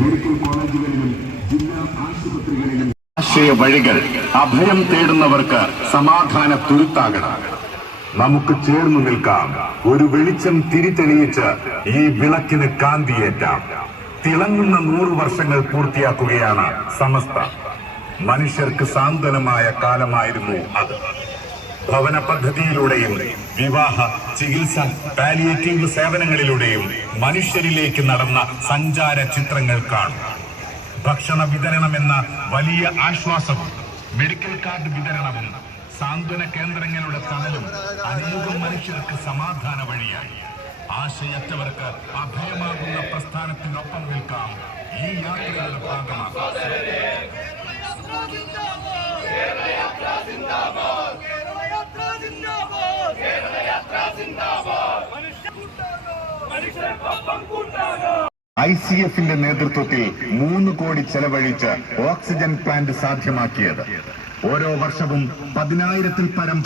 Medical കോളേജുകളിലും ജില്ലാ ആശുപത്രികളിലും ആശയ വഴികൾ അഭയം തേടുന്നവർക്ക് സമാധാന തുരുത്താകണം. നമുക്ക് ചേർന്നു നിൽക്കാം. ഒരു വെളിച്ചം തിരിതെളിയിച്ച് ഈ വിളക്കിന് കാന്തിയേറ്റാം. തിളങ്ങുന്ന 100 വർഷങ്ങൾ പൂർത്തിയാക്കുകയാണ് സമസ്ത. മനുഷ്യർക്ക് സാന്ത്വനമായ കാലമായിരുന്നു അത്. ഭവന പദ്ധതിയിലൂടെയും വിവാഹ, ചികിത്സ, പാലിയേറ്റീവ് സേവനങ്ങളിലൂടെയും മനുഷ്യരിലേക്ക് നടന്ന സഞ്ചാര ചിത്രങ്ങൾ കാണും. ഭക്ഷണ വിതരണമെന്ന വലിയ ആശ്വാസവും മെഡിക്കൽ കാർഡ് വിതരണവും സാന്ത്വന കേന്ദ്രങ്ങളുടെ തണലും അനേകം മനുഷ്യർക്ക് സമാധാന വഴിയായി. ആശയറ്റവർക്ക് അഭയമാകുന്ന പ്രസ്ഥാനത്തിനൊപ്പം നിൽക്കാം. ഈ യാത്രയുടെ ഭാഗമാകാം. ICFന്റെ നേതൃത്വത്തിൽ 3 കോടി ചെലവഴിച്ച് ഓക്സിജൻ പ്ലാന്റ് സാധ്യമാക്കിയത്. ഓരോ വർഷവും 10,000-ൽ പരം